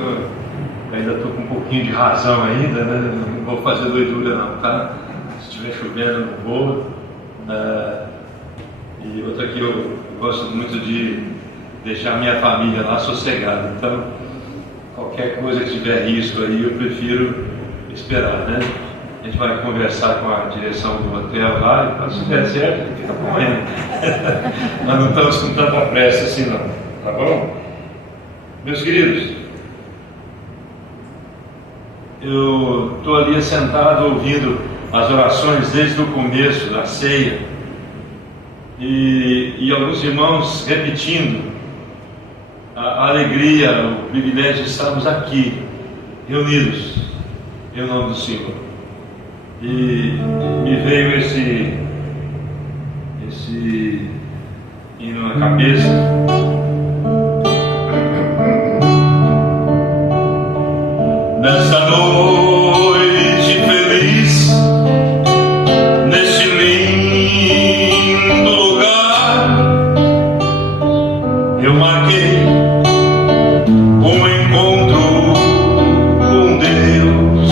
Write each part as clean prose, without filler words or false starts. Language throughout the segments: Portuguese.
Eu ainda estou com um pouquinho de razão ainda, né? Não vou fazer doidura não, tá? Se estiver chovendo, eu não vou. E outra que eu gosto muito de deixar minha família lá sossegada. Então, qualquer coisa que tiver risco aí, eu prefiro esperar, né? A gente vai conversar com a direção do hotel lá, e se der certo, fica correndo. Nós não estamos com tanta pressa assim não, tá bom? Meus queridos, eu estou ali sentado ouvindo as orações desde o começo da ceia, e alguns irmãos repetindo a alegria, o privilégio de estarmos aqui, reunidos, em nome do Senhor. E me veio esse hino na cabeça. Nessa noite feliz, neste lindo lugar, eu marquei um encontro com Deus.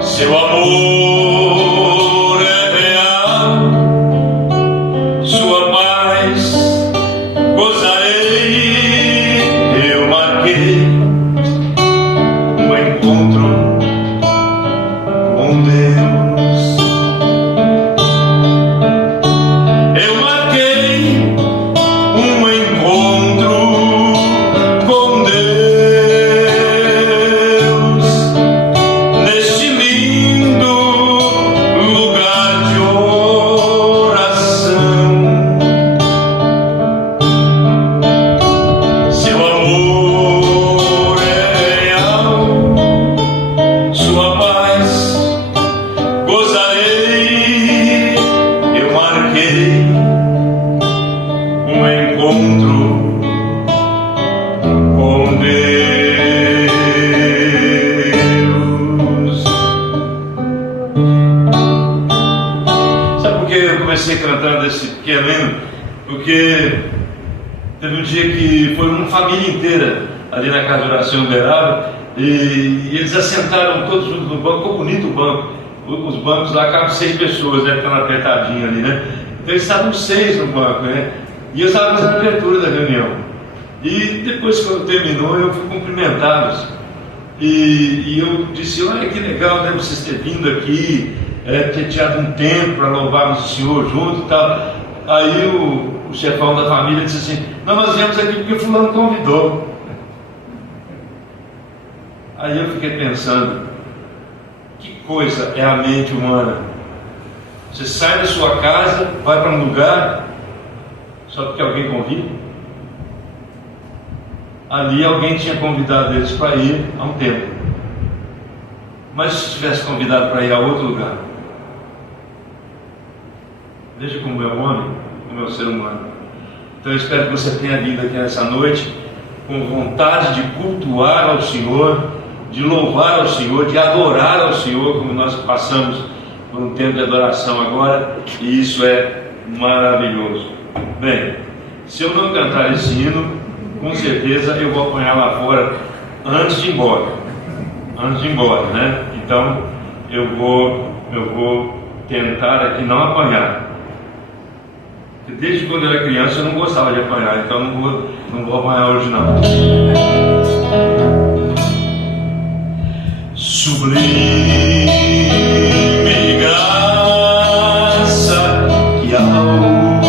Seu amor é real, sua paz gozarei. Eu marquei um encontro com Deus. Eu marquei um encontro com Deus neste lindo lugar de oração. Seu amor é real, sua paz gozarei. Eu marquei um encontro com Deus. Sabe por que eu comecei cantando esse pequeno hino? Porque teve um dia que foi uma família inteira ali na casa de oração Uberaba, e eles assentaram todos juntos no banco. Ficou bonito o banco. Os bancos lá cabem 6 pessoas, né? Ficando apertadinho ali, né? Então eles estavam 6 no banco, né? E eu estava fazendo a abertura da reunião. E depois, quando terminou, eu fui cumprimentá-los. E eu disse: olha que legal, né? Vocês terem vindo aqui, ter tirado um tempo para louvarmos o Senhor junto e tal. Aí o chefão da família disse assim: não, nós viemos aqui porque fulano convidou. Aí eu fiquei pensando, que coisa é a mente humana? Você sai da sua casa, vai para um lugar, só porque alguém convida? Ali alguém tinha convidado eles para ir há um tempo. Mas se tivesse convidado para ir a outro lugar? Veja como é o homem, como é o ser humano. Então eu espero que você tenha vindo aqui nessa noite com vontade de cultuar ao Senhor, de louvar ao Senhor, de adorar ao Senhor, como nós passamos por um tempo de adoração agora, e isso é maravilhoso. Bem, se eu não cantar esse hino, com certeza eu vou apanhar lá fora antes de ir embora. Antes de ir embora, né? Então eu vou tentar aqui não apanhar. Desde quando eu era criança eu não gostava de apanhar, então não vou apanhar hoje não. Sublime graça que alcanço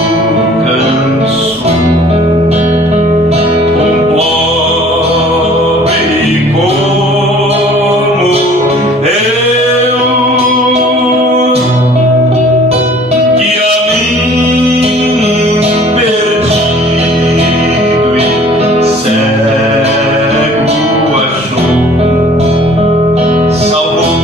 um pobre como eu, que a mim perdido e cego achou. Salvou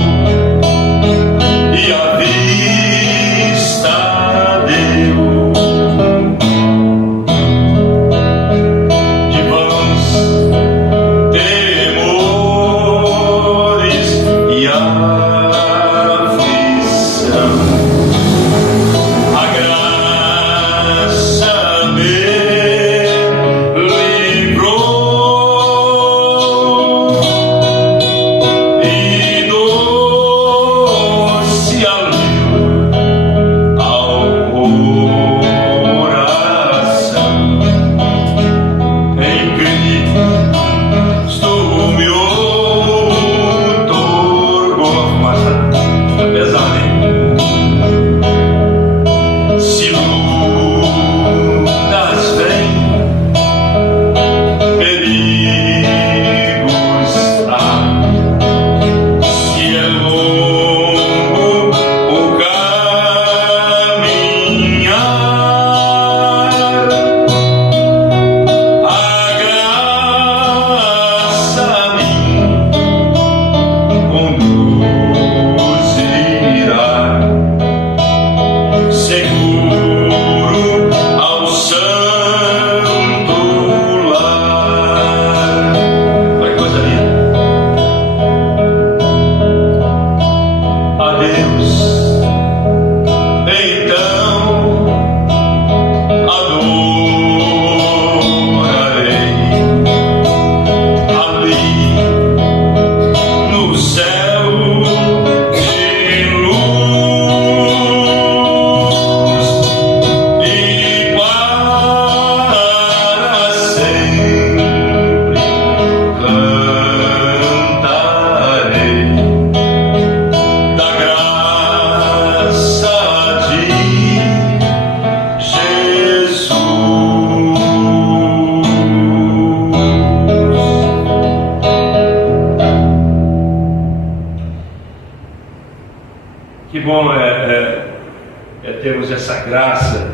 essa graça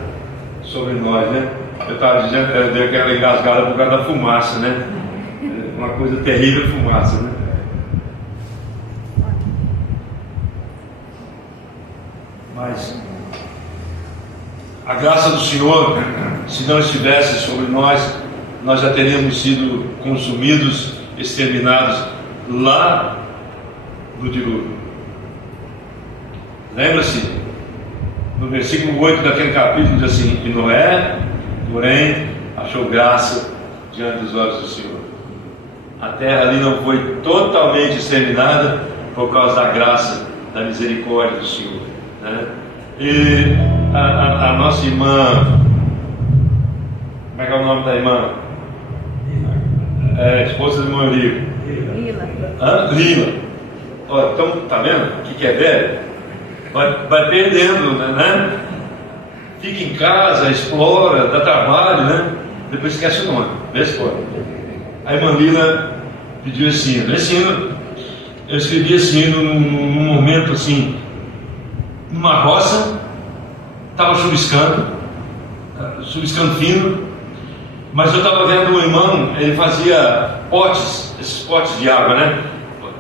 sobre nós, né? Eu estava dizendo, eu dei aquela engasgada por causa da fumaça, né? Uma coisa terrível, fumaça, né? Mas a graça do Senhor, se não estivesse sobre nós, nós já teríamos sido consumidos, exterminados lá no dilúvio. Lembra-se, no versículo 8 daquele capítulo, diz assim: e Noé, porém, achou graça diante dos olhos do Senhor. A terra ali não foi totalmente exterminada por causa da graça, da misericórdia do Senhor, né? E a nossa irmã, como é que é o nome da irmã? Esposa do irmão Lila. Lila. Olha, então, tá vendo? O que é velho? Vai perdendo, né? Fica em casa, explora, dá trabalho, né? Depois esquece o nome, vê se pode. A irmã Lila pediu esse hino. Esse hino, eu escrevi esse hino num momento assim, numa roça, estava chuviscando fino, mas eu estava vendo um irmão, ele fazia potes, esses potes de água, né?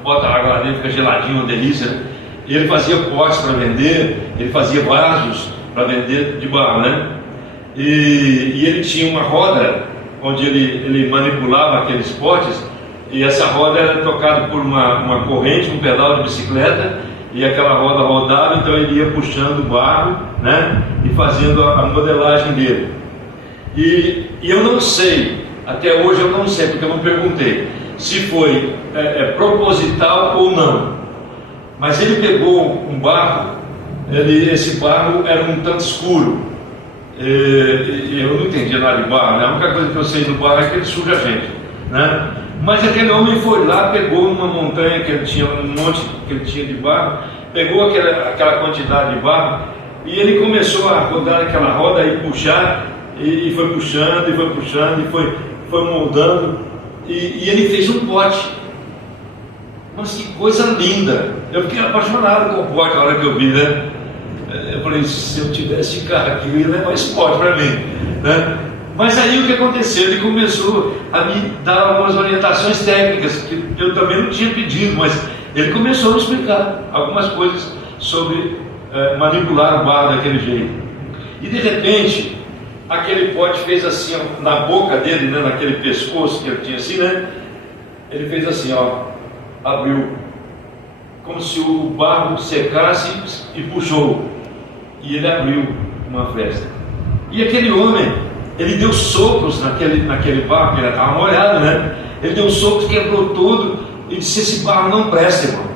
Bota a água lá dentro, fica geladinho, uma delícia, né? E ele fazia potes para vender, ele fazia vasos para vender de barro, né? E ele tinha uma roda onde ele manipulava aqueles potes, e essa roda era tocada por uma corrente, um pedal de bicicleta, e aquela roda rodava, então ele ia puxando o barro, né? E fazendo a modelagem dele. E eu não sei, até hoje eu não sei, porque eu não perguntei se foi proposital ou não. Mas ele pegou um barro, esse barro era um tanto escuro. Eu não entendia nada de barro, né? A única coisa que eu sei do barro é que ele suja a gente, né? Mas aquele homem foi lá, pegou uma montanha que ele tinha, um monte que ele tinha de barro, pegou aquela quantidade de barro, e ele começou a rodar aquela roda e puxar, e foi puxando, e foi moldando, e ele fez um pote. Mas que coisa linda! Eu fiquei apaixonado com o pote na hora que eu vi, né? Eu falei, se eu tivesse carro aqui, eu ia levar esse pote para mim, né? Mas aí o que aconteceu? Ele começou a me dar algumas orientações técnicas que eu também não tinha pedido, mas ele começou a me explicar algumas coisas sobre manipular o barro daquele jeito. E de repente, aquele pote fez assim, ó, na boca dele, né, naquele pescoço que ele tinha assim, né? Ele fez assim, ó, abriu, como se o barro secasse e puxou. E ele abriu uma fresta. E aquele homem, ele deu sopros naquele barro, que ele estava molhado, né? Ele deu sopros, quebrou tudo e disse: esse barro não presta, irmão.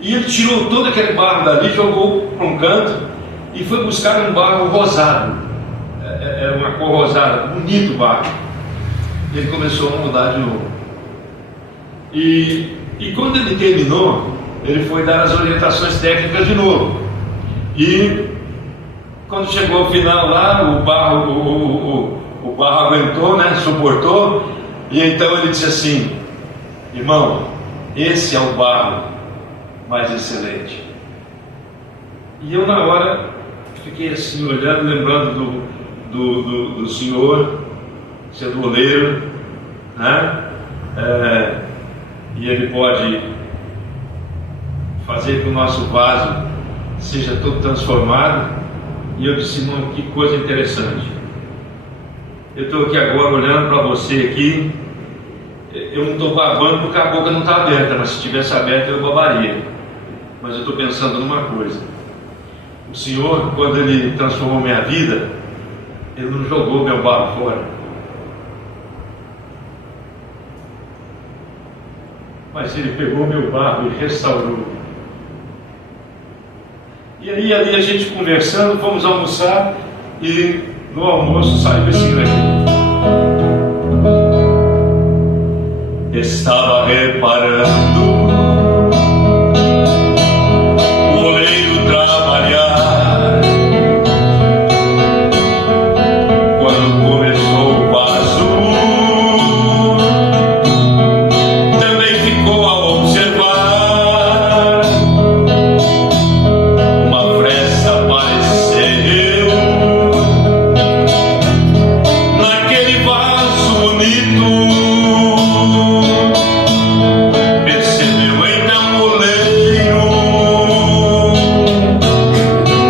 E ele tirou todo aquele barro dali, jogou para um canto e foi buscar um barro rosado. Era uma cor rosada, bonito barro. Ele começou a moldar de novo. E quando ele terminou, ele foi dar as orientações técnicas de novo. E quando chegou ao final lá, o barro aguentou, né? Suportou. E então ele disse assim: irmão, esse é o barro mais excelente. E eu na hora fiquei assim olhando, lembrando do Senhor sendo oleiro, né? E ele pode fazer que o nosso vaso seja todo transformado. E eu disse: irmão, que coisa interessante. Eu estou aqui agora olhando para você aqui. Eu não estou babando porque a boca não está aberta, mas se estivesse aberta eu babaria. Mas eu estou pensando numa coisa: o Senhor, quando Ele transformou minha vida, Ele não jogou meu barro fora, mas Ele pegou meu barro e restaurou. E aí ali a gente conversando, fomos almoçar, e no almoço saiu esse aqui. Estava reparando o oleiro trabalhar, quando começou o vaso, também ficou a observar uma fresta aparecer. Percebeu então o oleiro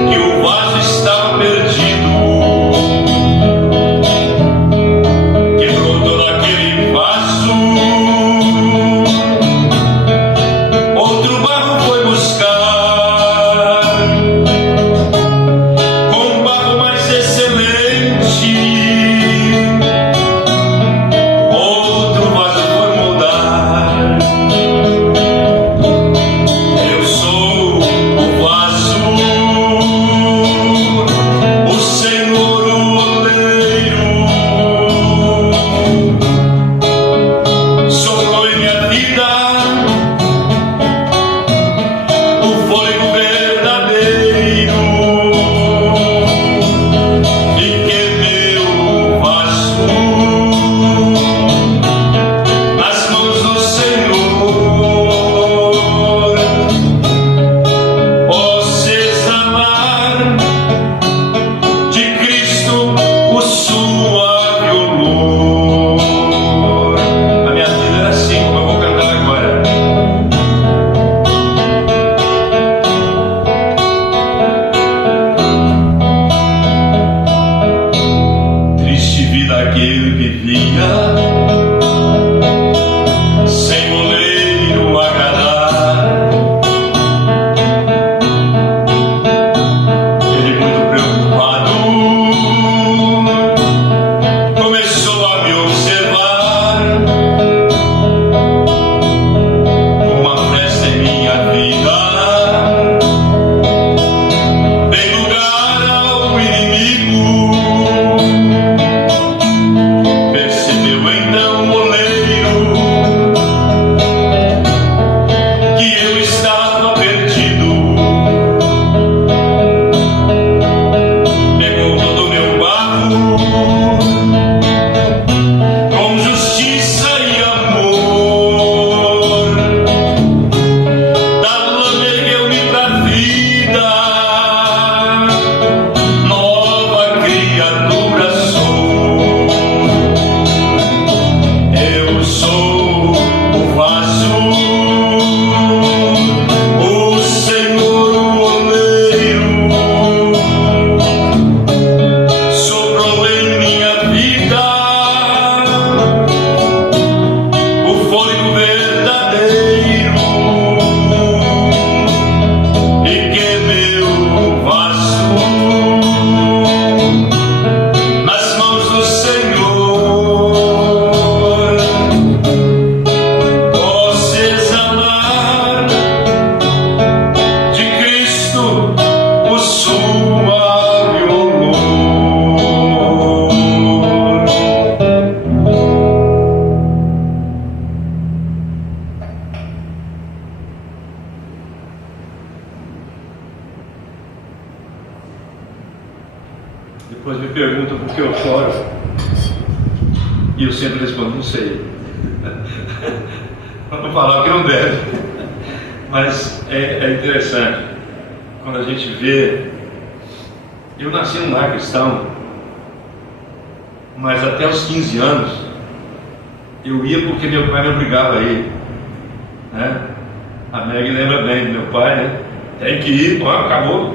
que o vaso estava perdido, quebrou todo aquele vaso, outro barro foi buscar, com um barro mais excelente, outro vaso foi moldar. Eu sou o vaso, o Senhor o oleiro, soprou em minha vida o fôlego verdadeiro e queimei o vaso nas mãos do Senhor. Posso exalar de Cristo o suave olor. A minha vida era assim, como eu vou cantar agora. Triste vida que ele vivia, sem oleiro agradar. Ele, muito preocupado, começou a me observar. Uma festa em minha vida, dei lugar ao inimigo. Percebeu então o oleiro que eu estava perdido, pegou todo o meu barro com justiça e amor, da lama ergueu-me pra vida, nova criatura sou. Eu sou o vaso, o Senhor o oleiro, soprou em minha vida o fôlego verdadeiro e queimei o vaso nas mãos do Senhor. Posso exalar de Cristo o suave olor. Depois me perguntam por que eu choro, e eu sempre respondo: não sei. Vamos falar o que não deve. Mas é interessante quando a gente vê. Eu nasci num lar cristão, mas até os 15 anos eu ia porque meu pai me obrigava a ir, né? A Meg lembra bem do meu pai, né? Tem que ir, ó, acabou,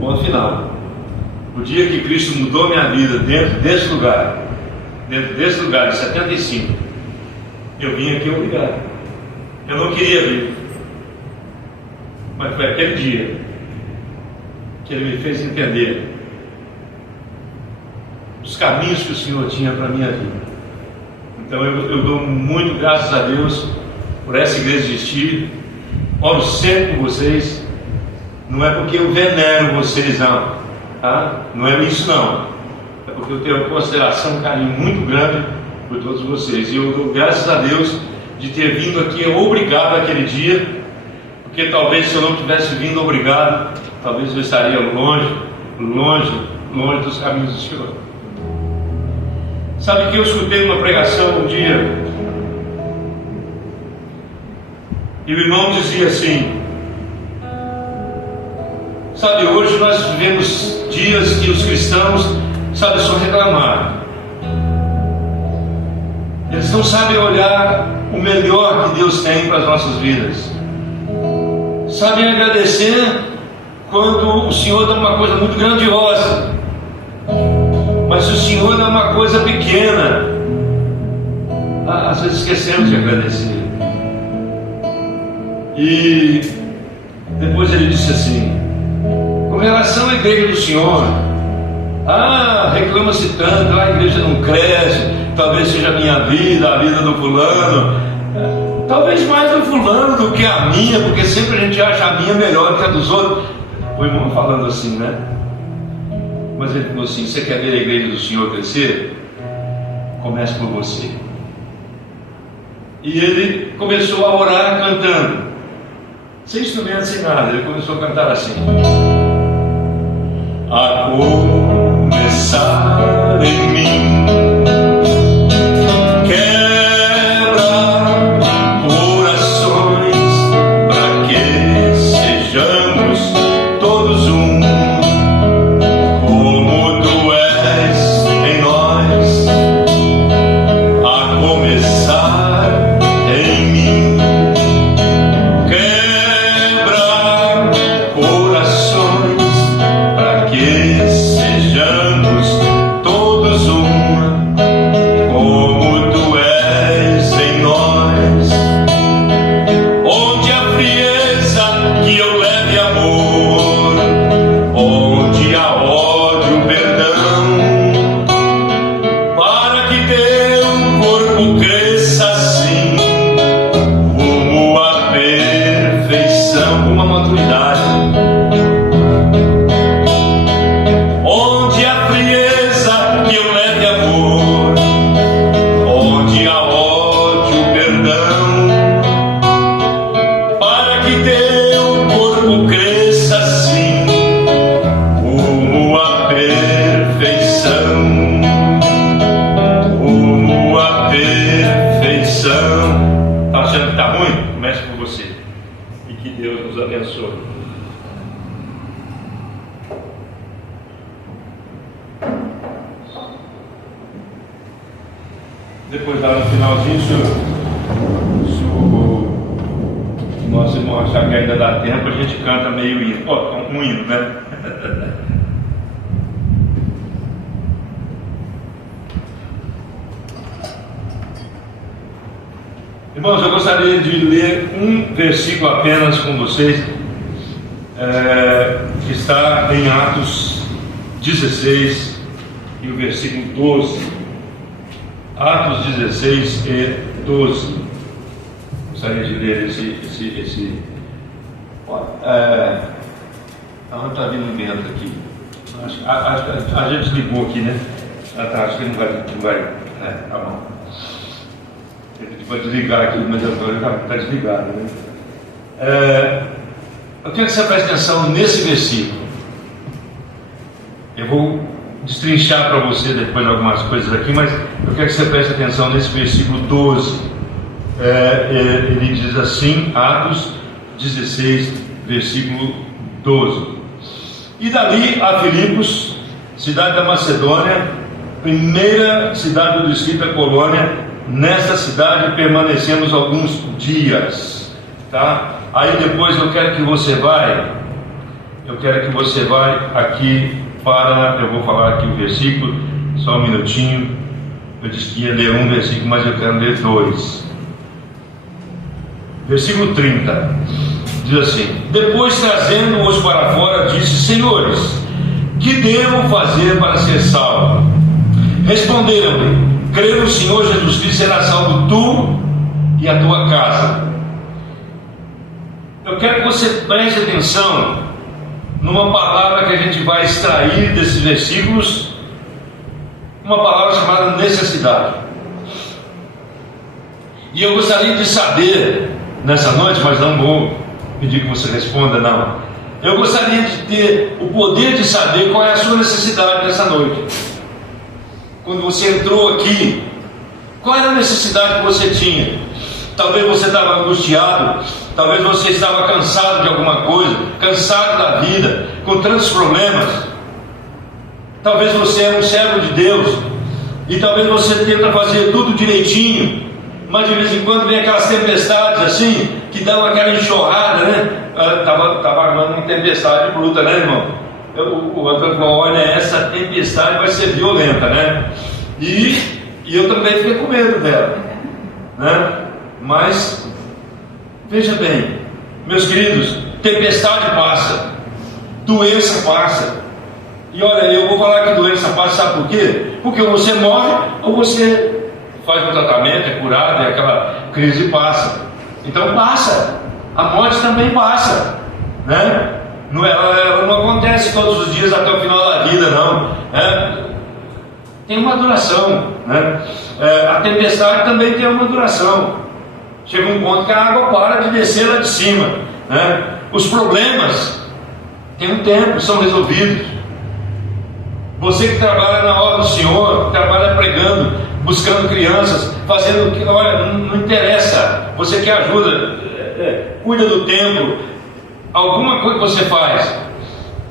ponto final. O dia que Cristo mudou minha vida dentro desse lugar de 75, eu vim aqui obrigado. Eu não queria vir, mas foi aquele dia que Ele me fez entender os caminhos que o Senhor tinha para a minha vida. Então eu dou muito graças a Deus por essa igreja existir. Oro sempre por vocês. Não é porque eu venero vocês, não, tá? Não é isso, não. É porque eu tenho uma consideração, um carinho muito grande por todos vocês. E eu dou graças a Deus de ter vindo aqui obrigado aquele dia, porque talvez se eu não tivesse vindo obrigado, talvez eu estaria longe dos caminhos do Senhor. Sabe que eu escutei uma pregação um dia, e o irmão dizia assim: sabe, hoje nós vivemos dias que os cristãos, sabe, só reclamar. Eles não sabem olhar o melhor que Deus tem para as nossas vidas. Sabem agradecer quando o Senhor dá uma coisa muito grandiosa, mas se o Senhor dá uma coisa pequena, às vezes esquecemos de agradecer. E depois ele disse assim, com relação à igreja do Senhor, reclama-se tanto, a igreja não cresce, talvez seja a minha vida, a vida do fulano, talvez mais do fulano do que a minha, porque sempre a gente acha a minha melhor que a dos outros. O irmão falando assim, né? Mas ele falou assim, você quer ver a igreja do Senhor crescer? Comece por você. E ele começou a orar cantando, sem instrumento, sem nada. Ele começou a cantar assim: a começar em mim, quebra corações, para que sejamos todos um, como tu és em nós. A começar em mim, quebra corações, para que sejamos todos um, como tu és em nós. Onde há frieza, que eu leve amor, onde há ódio, perdão, para que teu corpo cresça assim, rumo à perfeição, rumo à maturidade. Onde há frieza, que eu leve amor, onde há ódio, perdão, para que teu corpo cresça assim, rumo à perfeição, rumo à perfeição. Está achando que está ruim? Comece por você. E que Deus nos abençoe. Depois lá no finalzinho, se o nosso irmão achar que ainda dá tempo, a gente canta meio hino. Um hino, né? Irmãos, eu gostaria de ler um versículo apenas com vocês, que está em Atos 16 e o versículo 12. Atos 16 e 12. Gostaria de ler esse. Está vindo um vento aqui. Acho que a gente desligou aqui, né? Acho que não vai. Tá bom. Ele vai desligar aqui, mas agora está desligado, né? Eu quero que você preste atenção nesse versículo. Eu vou destrinchar para você depois algumas coisas aqui, mas eu quero que você preste atenção nesse versículo 12. Ele diz assim, Atos 16, versículo 12: e dali a Filipos, cidade da Macedônia, primeira cidade do distrito da colônia. Nesta cidade permanecemos alguns dias, tá? Aí depois eu quero que você vai aqui para, eu vou falar aqui o versículo, só um minutinho. Eu disse que ia ler um versículo, mas eu quero ler dois. Versículo 30 diz assim: depois, trazendo-os para fora, disse: senhores, que devo fazer para ser salvo? Responderam-lhe: crê no Senhor Jesus Cristo, será salvo tu e a tua casa. Eu quero que você preste atenção numa palavra que a gente vai extrair desses versículos, uma palavra chamada necessidade. E eu gostaria de saber nessa noite, mas não vou pedir que você responda, não. Eu gostaria de ter o poder de saber qual é a sua necessidade nessa noite. Quando você entrou aqui, qual era a necessidade que você tinha? Talvez você estava angustiado, talvez você estava cansado de alguma coisa, cansado da vida, com tantos problemas. Talvez você é um servo de Deus e talvez você tenta fazer tudo direitinho, mas de vez em quando vem aquelas tempestades assim, que dão aquela enxurrada, né? Estava armando uma tempestade bruta, né, irmão? O Antônio falou: olha, essa tempestade vai ser violenta, né? E eu também fiquei com medo dela, né? Mas veja bem, meus queridos, tempestade passa, doença passa. E olha, eu vou falar que doença passa, sabe por quê? Porque ou você morre, ou você faz um tratamento, é curado, e aquela crise passa. Então passa, a morte também passa, né? Ela não acontece todos os dias até o final da vida, não. Tem uma duração, né? A tempestade também tem uma duração. Chega um ponto que a água para de descer lá de cima, né? Os problemas têm um tempo, são resolvidos. Você que trabalha na obra do Senhor, que trabalha pregando, buscando crianças, fazendo o que, olha, não interessa, você que ajuda, cuida do templo, alguma coisa que você faz,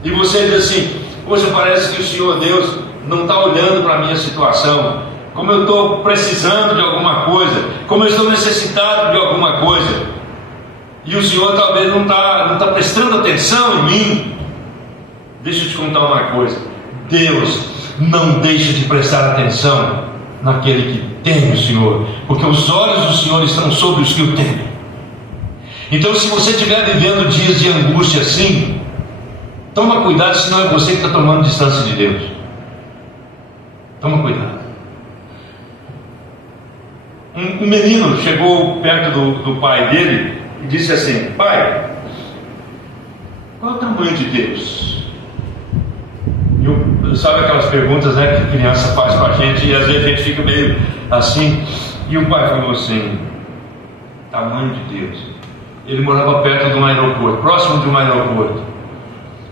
e você diz assim: poxa, parece que o Senhor Deus não está olhando para a minha situação, como eu estou precisando de alguma coisa, como eu estou necessitado de alguma coisa, e o Senhor talvez não está prestando atenção em mim. Deixa eu te contar uma coisa: Deus não deixa de prestar atenção naquele que teme o Senhor, porque os olhos do Senhor estão sobre os que o temem. Então, se você estiver vivendo dias de angústia assim, toma cuidado, senão é você que está tomando distância de Deus. Toma cuidado. Um menino chegou perto do pai dele e disse assim: pai, qual é o tamanho de Deus? Sabe aquelas perguntas, né, que a criança faz para a gente, e às vezes a gente fica meio assim. E o pai falou assim: tamanho de Deus. Ele morava perto de um aeroporto, próximo de um aeroporto.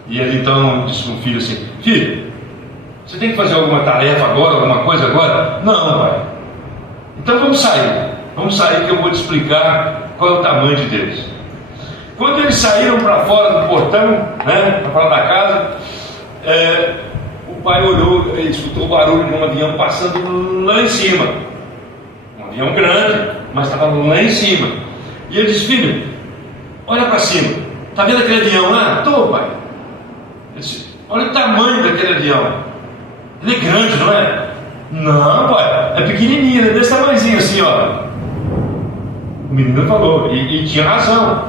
E ele então disse para o filho assim: filho, você tem que fazer alguma tarefa agora, alguma coisa agora? Não, pai. Então vamos sair que eu vou te explicar qual é o tamanho de Deus. Quando eles saíram para fora do portão, né, para fora da casa, o pai olhou, ele escutou o barulho de um avião passando lá em cima. Um avião grande, mas estava lá em cima. E ele disse: filho, olha para cima, está vendo aquele avião lá? Estou, pai. Ele disse: olha o tamanho daquele avião. Ele é grande, não é? Não, pai, é pequenininho, é desse tamanhozinho assim, ó. O menino falou, e tinha razão.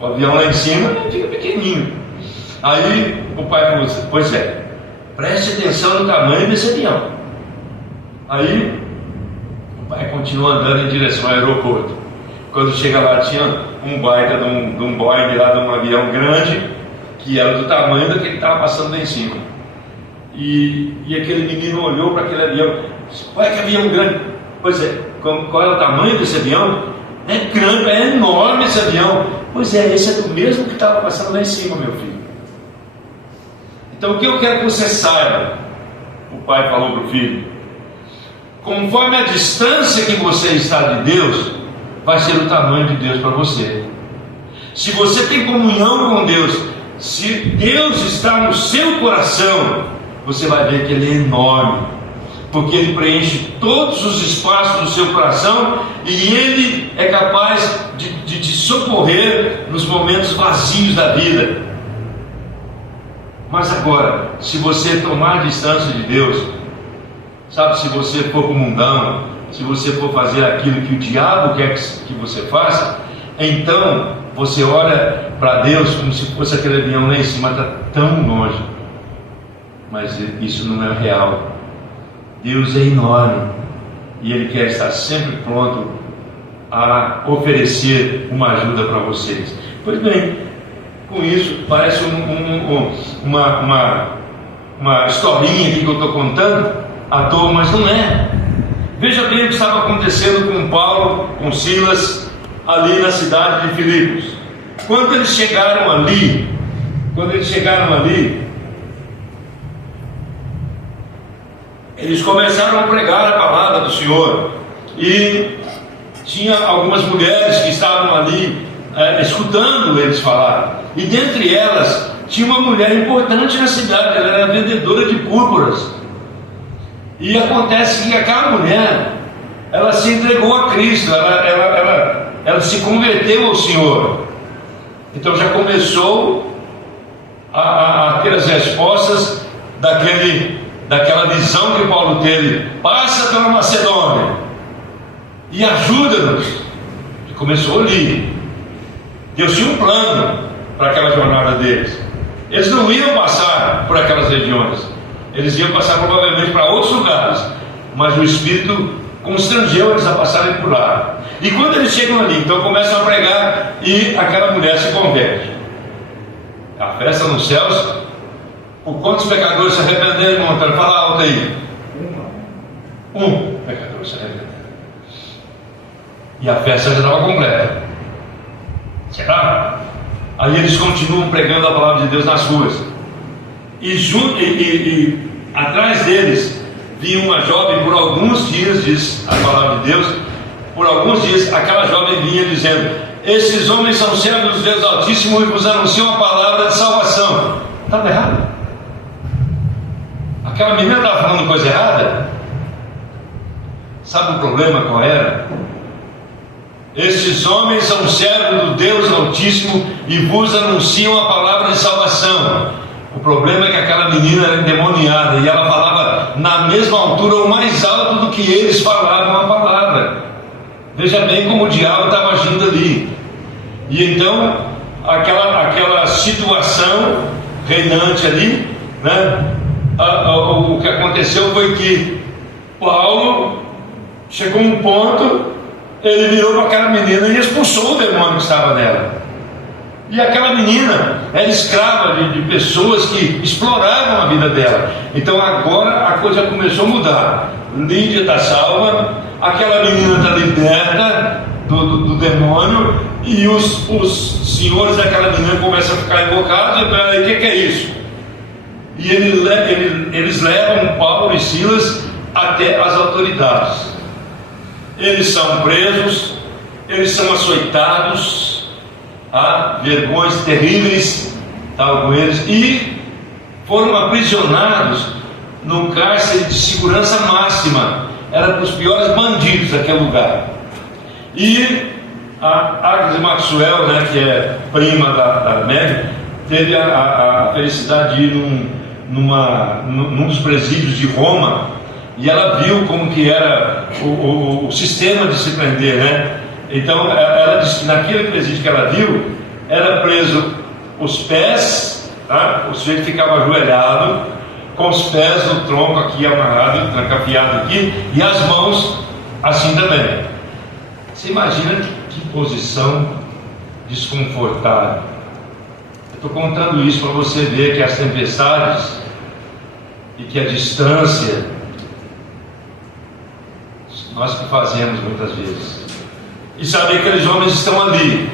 O avião lá em cima fica pequenininho. Aí o pai falou assim: pois é, preste atenção no tamanho desse avião. Aí o pai continua andando em direção ao aeroporto. Quando chega lá, tinha um baita de um Boeing lá, de um avião grande, que era do tamanho daquele que estava passando lá em cima. E aquele menino olhou para aquele avião: olha que avião grande. Pois é, qual é o tamanho desse avião? É grande, é enorme esse avião. Pois é, esse é do mesmo que estava passando lá em cima, meu filho. Então o que eu quero que você saiba, o pai falou para o filho: conforme a distância que você está de Deus, vai ser o tamanho de Deus para você. Se você tem comunhão com Deus, se Deus está no seu coração, você vai ver que Ele é enorme, porque Ele preenche todos os espaços do seu coração, e Ele é capaz de te socorrer nos momentos vazios da vida. Mas agora, se você tomar distância de Deus, sabe, se você for para o mundão, se você for fazer aquilo que o diabo quer que você faça, então você olha para Deus como se fosse aquele avião lá em cima, está tão longe. Mas isso não é real. Deus é enorme e Ele quer estar sempre pronto a oferecer uma ajuda para vocês. Pois bem, com isso parece uma historinha aqui que eu estou contando à toa, mas não é. Veja bem o que estava acontecendo com Paulo, com Silas, ali na cidade de Filipos. Quando eles chegaram ali, eles começaram a pregar a palavra do Senhor, e tinha algumas mulheres que estavam ali escutando eles falar, e dentre elas tinha uma mulher importante na cidade. Ela era vendedora de púrpuras, E acontece que aquela mulher, ela se entregou a Cristo, ela se converteu ao Senhor. Então já começou a ter as respostas daquela visão que Paulo teve. Passa pela Macedônia e ajuda-nos. E começou ali. Deus tinha um plano para aquela jornada deles. Eles não iam passar por aquelas regiões, eles iam passar provavelmente para outros lugares, mas o Espírito constrangeu eles a passarem por lá. E quando eles chegam ali, então começam a pregar e aquela mulher se converte. A festa nos céus. Por quantos pecadores se arrependeram, irmão? Fala alto aí. Um pecador se arrependeu. E a festa já estava completa. Será? Aí eles continuam pregando a palavra de Deus nas ruas. E atrás deles vinha uma jovem por alguns dias, diz a palavra de Deus. Por alguns dias aquela jovem vinha dizendo: esses homens são servos do Deus Altíssimo e vos anunciam a palavra de salvação. Estava errado? Aquela menina estava falando coisa errada? Sabe o problema qual era? Esses homens são servos do Deus Altíssimo e vos anunciam a palavra de salvação. O problema é que aquela menina era endemoniada e ela falava na mesma altura ou mais alto do que eles falavam a palavra. Veja bem como o diabo estava agindo ali. E então aquela situação reinante ali, né? O que aconteceu foi que Paulo chegou a um ponto, ele virou para aquela menina e expulsou o demônio que estava nela. E aquela menina era escrava de pessoas que exploravam a vida dela. Então agora a coisa começou a mudar. Lídia está salva, aquela menina está liberta do demônio, e os senhores daquela menina começam a ficar invocados. E o que é isso? E eles levam Paulo e Silas até as autoridades. Eles são presos, eles são açoitados, vergões terríveis estavam com eles, e foram aprisionados num cárcere de segurança máxima. Era para os piores bandidos daquele lugar. E a Agnes Maxwell, né, que é prima da Mary, teve a felicidade de ir num dos presídios de Roma, e ela viu como que era o sistema de se prender, né? Então ela disse que naquele presídio que ela viu, era preso os pés, tá? O sujeito ficava ajoelhado, com os pés no tronco aqui amarrado, trancafiado aqui, e as mãos assim também. Você imagina que posição desconfortável. Estou contando isso para você ver que as tempestades e que a distância, nós que fazemos muitas vezes, e saber que aqueles homens estão ali,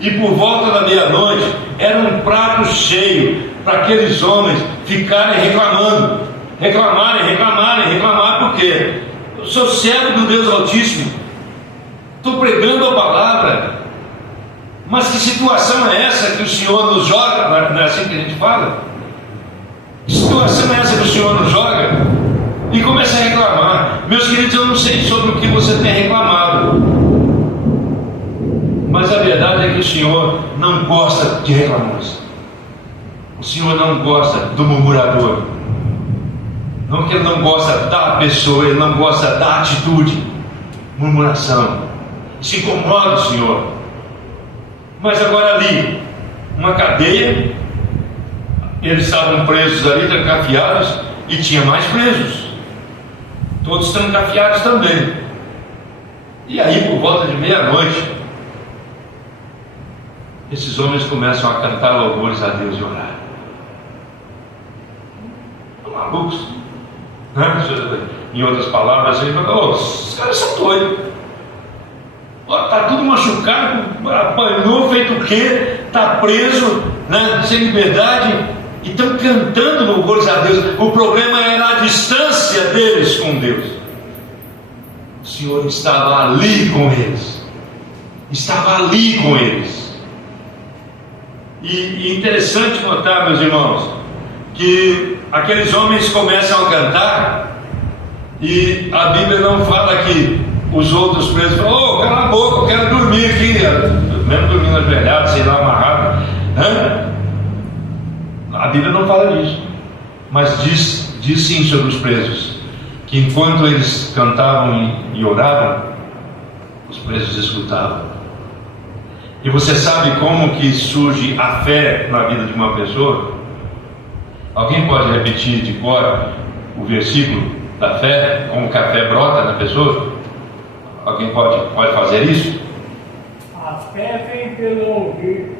e por volta da meia-noite era um prato cheio para aqueles homens ficarem reclamarem, por quê? Eu sou servo do Deus Altíssimo, estou pregando a palavra, mas que situação é essa que o Senhor nos joga? Não é assim que a gente fala? Que situação é essa que o Senhor nos joga? E começa a reclamar. Meus queridos, eu não sei sobre o que você tem reclamado, mas a verdade é que o Senhor não gosta de reclamões. O Senhor não gosta do murmurador. Não que Ele não gosta da pessoa, Ele não gosta da atitude, murmuração. Se incomoda o Senhor. Mas agora ali, uma cadeia, eles estavam presos ali, trancafiados, e tinha mais presos, todos trancafiados também. E aí, por volta de meia-noite, esses homens começam a cantar louvores a Deus e orar. Malucos, né? Em outras palavras, ele fala: os caras são doidos. Está tudo machucado, apanhou, feito o quê? Está preso, né? Sem liberdade, e estão cantando louvores a Deus. O problema era a distância deles com Deus. O Senhor estava ali com eles, E interessante notar, meus irmãos, que aqueles homens começam a cantar, E a Bíblia não fala que os outros presos falam: ô, cala a boca, eu quero dormir aqui, mesmo dormindo ajoelhado, sei lá, amarrado. A Bíblia não fala disso, mas diz sim sobre os presos, que enquanto eles cantavam e oravam, os presos escutavam. E você sabe como que surge a fé na vida de uma pessoa? Alguém pode repetir de cor o versículo da fé, como que a fé brota na pessoa? Alguém pode fazer isso? A fé vem pelo ouvir,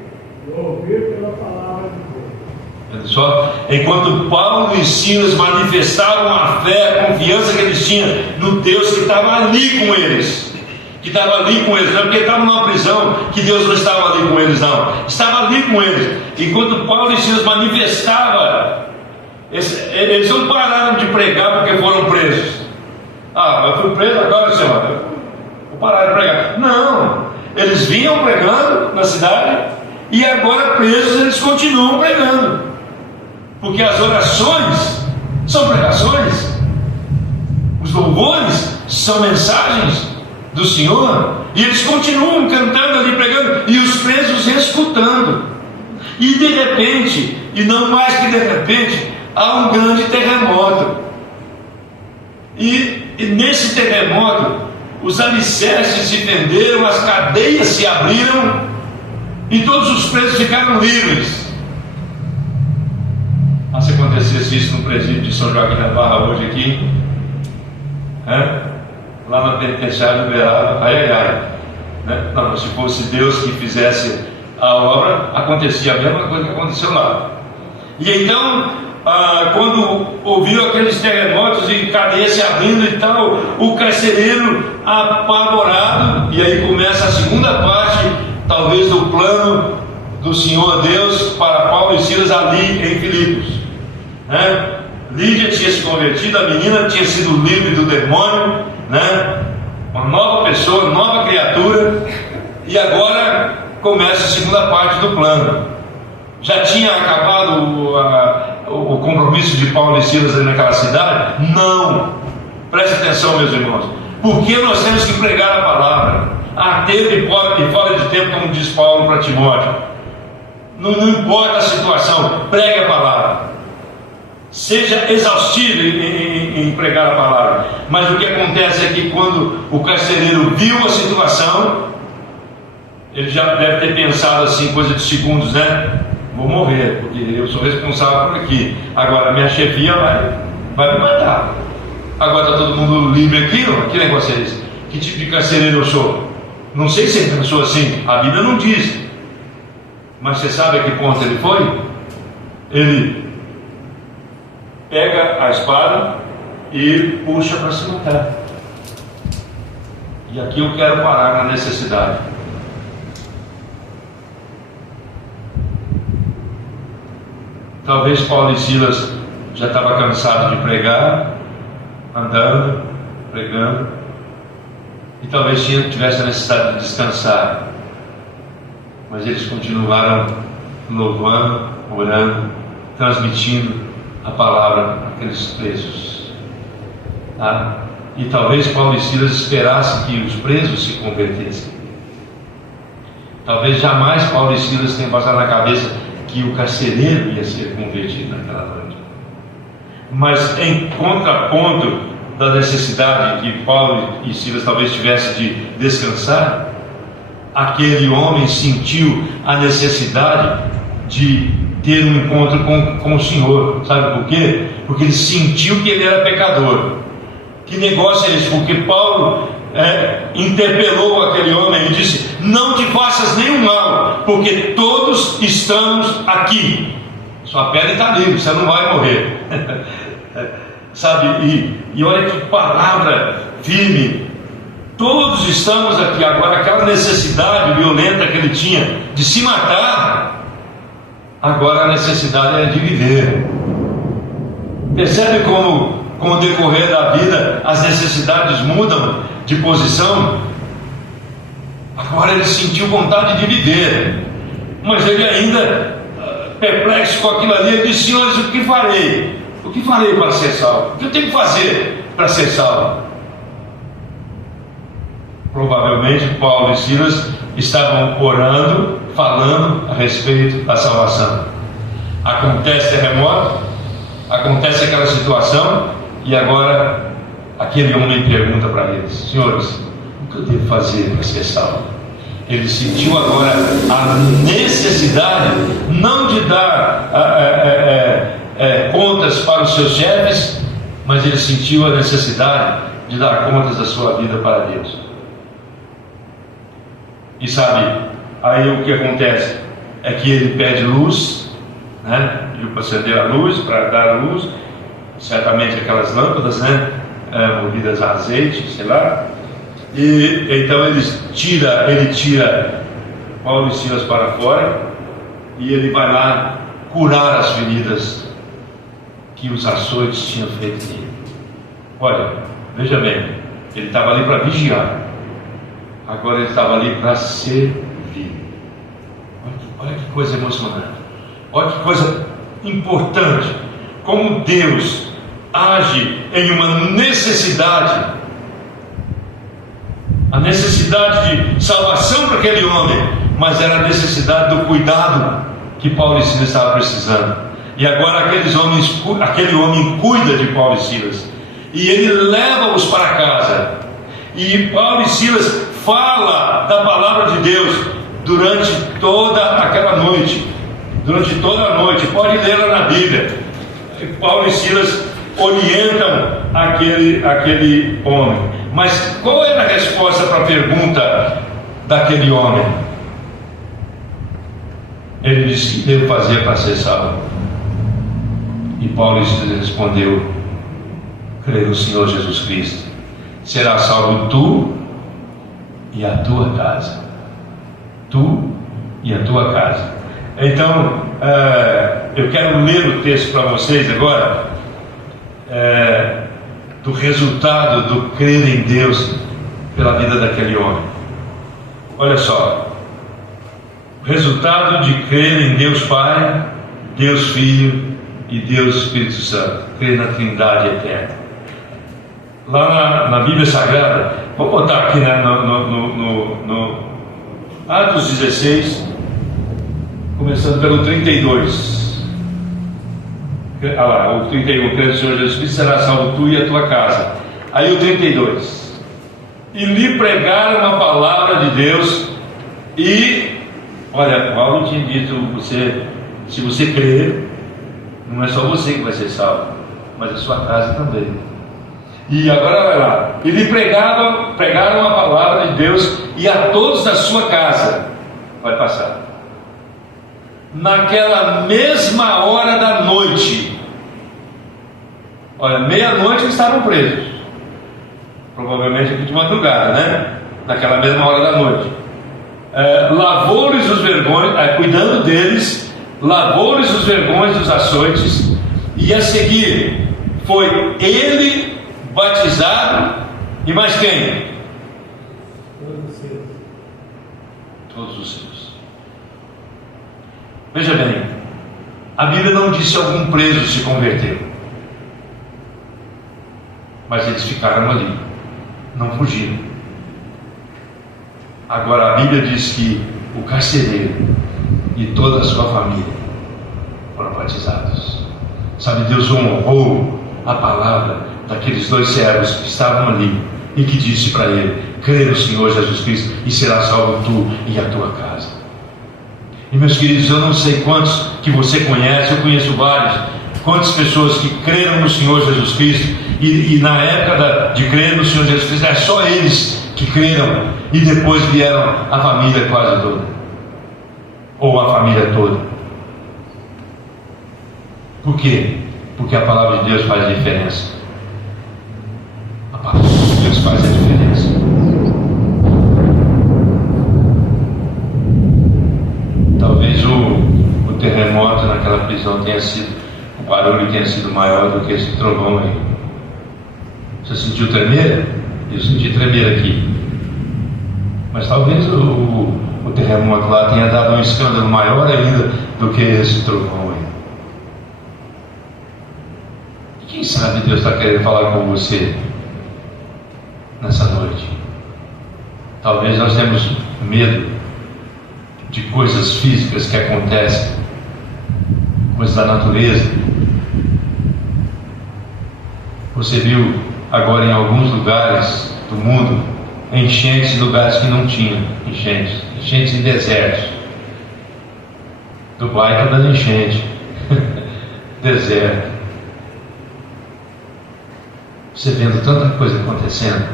e ouvir pela palavra de Deus. Só, enquanto Paulo e Silas manifestavam a fé, a confiança que eles tinham no Deus que estava ali com eles, não é porque estavam numa prisão que Deus não estava ali com eles, não, estava ali com eles. Enquanto Paulo e Silas manifestavam, eles não pararam de pregar porque foram presos. Eu fui preso agora, Senhor, vou parar de pregar. Não, eles vinham pregando na cidade e agora presos eles continuam pregando, porque as orações são pregações, os louvores são mensagens do Senhor, e eles continuam cantando ali, pregando, e os presos escutando. E de repente, e não mais que de repente, há um grande terremoto, e nesse terremoto os alicerces se fenderam, as cadeias se abriram e todos os presos ficaram livres. Mas se acontecesse isso no presídio de São Joaquim da Barra hoje aqui, lá na penitenciária do Beraba, né? Não, se fosse Deus que fizesse a obra, acontecia a mesma coisa que aconteceu lá. E então, quando ouviu aqueles terremotos e cadeia se abrindo e tal, o carcereiro apavorado, e aí começa a segunda parte, talvez, do plano do Senhor Deus para Paulo e Silas ali em Filipos, né? Lídia tinha se convertido, a menina tinha sido livre do demônio, né? Uma nova pessoa, nova criatura, e agora começa a segunda parte do plano. Já tinha acabado o compromisso de Paulo e Silas ali naquela cidade? Não. Preste atenção, meus irmãos, porque nós temos que pregar a palavra a tempo e fora de tempo, como diz Paulo para Timóteo. Não importa a situação, pregue a palavra. Seja exaustivo em pregar a palavra. Mas o que acontece é que quando o carcereiro viu a situação, ele já deve ter pensado assim, coisa de segundos, né? Vou morrer, porque eu sou responsável por aqui. Agora minha chefia vai me matar. Agora está todo mundo livre aqui, ó. Que negócio é esse? Que tipo de carcereiro eu sou? Não sei se ele pensou assim, a Bíblia não diz. Mas você sabe a que ponto ele foi? Ele pega a espada e puxa para se matar. E aqui eu quero parar na necessidade. Talvez Paulo e Silas já estavam cansados de pregar, andando, pregando, e talvez tivesse a necessidade de descansar, mas eles continuaram louvando, orando, transmitindo a palavra àqueles presos, tá? E talvez Paulo e Silas esperassem que os presos se convertessem. Talvez jamais Paulo e Silas tenham passado na cabeça que o carcereiro ia ser convertido naquela noite. Mas em contraponto da necessidade que Paulo e Silas talvez tivessem de descansar, aquele homem sentiu a necessidade de ter um encontro com o Senhor. Sabe por quê? Porque ele sentiu que ele era pecador. Que negócio é esse? Porque Paulo interpelou aquele homem e disse: não te faças nenhum mal, porque todos estamos aqui. Sua pele está livre, você não vai morrer. Sabe? E olha que palavra firme. Todos estamos aqui. Agora, aquela necessidade violenta que ele tinha de se matar, agora a necessidade é de viver. Percebe como, com o decorrer da vida, as necessidades mudam de posição? Agora ele sentiu vontade de viver, mas ele ainda, perplexo com aquilo ali, ele disse: senhores, o que farei? O que farei para ser salvo? O que eu tenho que fazer? para ser salvo? Provavelmente Paulo e Silas estavam orando, falando a respeito da salvação. Acontece terremoto, acontece aquela situação, e agora aquele homem pergunta para eles: senhores, o que eu devo fazer para ser salvo? Ele sentiu agora a necessidade, não de dar contas para os seus chefes, mas ele sentiu a necessidade de dar contas da sua vida para Deus. E sabe, aí o que acontece é que ele pede luz, né? Pediu para acender a luz, para dar a luz, certamente aquelas lâmpadas, né? Movidas a azeite, sei lá. E então ele tira Paulo e Silas para fora, e ele vai lá curar as feridas que os açoites tinham feito nele. Olha, veja bem, ele estava ali para vigiar, agora ele estava ali para servir. Olha que coisa emocionante, olha que coisa importante, como Deus age em uma necessidade, a necessidade de salvação para aquele homem, mas era a necessidade do cuidado que Paulo e Silas estavam precisando. E agora aquele homem cuida de Paulo e Silas, e ele leva-os para casa, e Paulo e Silas fala da palavra de Deus durante toda aquela noite, pode lê-la na Bíblia. E Paulo e Silas orientam aquele homem. Mas qual era a resposta para a pergunta daquele homem? Ele disse que devo fazer para ser salvo. E Paulo respondeu: crê no Senhor Jesus Cristo, será salvo tu e a tua casa. Tu e a tua casa. Então, eu quero ler o texto para vocês agora, do resultado do crer em Deus pela vida daquele homem. Olha só, o resultado de crer em Deus Pai, Deus Filho e Deus Espírito Santo, crer na Trindade eterna. Lá na Bíblia Sagrada, vou botar aqui, né, no Atos 16, começando pelo 32. O 31, crê no Senhor Jesus Cristo, será salvo tu e a tua casa. Aí o 32: e lhe pregaram a palavra de Deus. E olha, Paulo tinha dito: se você crer, não é só você que vai ser salvo, mas a sua casa também. E agora vai lá: e lhe pregaram a palavra de Deus, e a todos da sua casa. Vai passar. Naquela mesma hora da noite, olha, meia-noite eles estavam presos, provavelmente aqui de madrugada, né? Naquela mesma hora da noite, lavou-lhes os vergões, cuidando deles, lavou-lhes os vergões dos açoites, e a seguir foi ele batizado, e mais quem? Todos os seus. Veja bem, a Bíblia não diz se algum preso se converteu, mas eles ficaram ali, não fugiram. Agora a Bíblia diz que o carcereiro e toda a sua família foram batizados. Sabe, Deus honrou a palavra daqueles dois servos que estavam ali e que disse para ele: crê no Senhor Jesus Cristo e será salvo tu e a tua casa. E meus queridos, eu não sei quantos que você conhece, eu conheço vários, quantas pessoas que creram no Senhor Jesus Cristo, e na época de crer no Senhor Jesus Cristo, é só eles que creram, e depois vieram a família quase toda, ou a família toda. Por quê? Porque a palavra de Deus faz a diferença. A palavra de Deus faz a diferença. Talvez o terremoto naquela prisão tenha sido, o barulho tenha sido maior do que esse trovão aí. Você sentiu tremer? Eu senti tremer aqui. Mas talvez o terremoto lá tenha dado um escândalo maior ainda do que esse trovão aí. O Quem sabe Deus está querendo falar com você nessa noite? Talvez nós temos medo de coisas físicas que acontecem, coisas da natureza. Você viu agora em alguns lugares do mundo enchentes em lugares que não tinham enchentes em desertos. Dubai está dando enchente, deserto. Você vendo tanta coisa acontecendo,